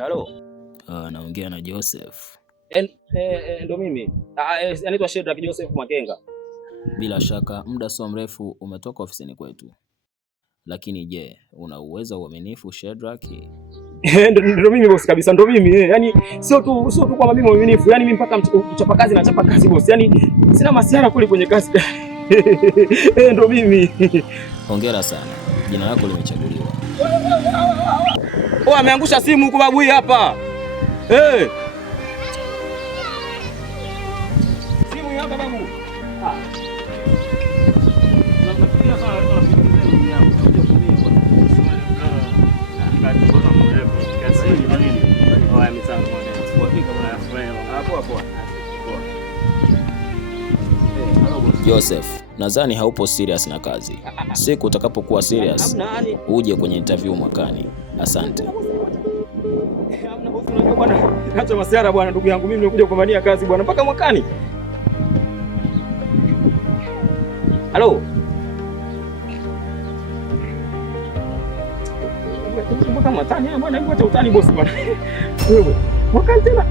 Halo. Naongea na Joseph. Ndo mimi. Anaitwa Shedrack Joseph Makenga. Bila shaka muda sio mrefu umetoka ofisini kwetu. Lakini je, una uwezo uaminifu Shedrack? Ndo mimi boss kabisa, ndo mimi. Yaani sio tu kwamba mimi mwaminifu, yaani mimi mpaka mchapa kazi na chapa kazi boss. Yaani sina masiara kule kwenye kazi. Ndo mimi. Hongera sana. Jina lako limechaguliwa. Ameangusha simu huko babu hii hapa. Simu hapa babu. Nafikiria sana simu yangu. Joseph, nadhani haupo serious na kazi. Siku utakapokuwa serious, uje kwenye interview mwakani. Asante. Acha masiara bwana, ndugu yangu, mimi nimekuja kupambania kazi bwana mpaka mwakani. Halo. Mbona matani bwana, hebu acha utani boss bwana. Wewe, mwakani tena.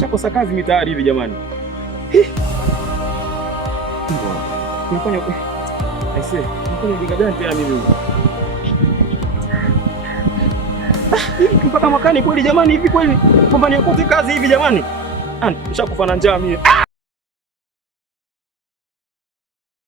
Shakosa kazi mitaani hivi jamani. Nifanye ujinga gani tena mimi? Mpaka mwakani kweli jamani, hivi kweli kupambania kote kazi hivi jamani? Nishakufa na njaa mimi.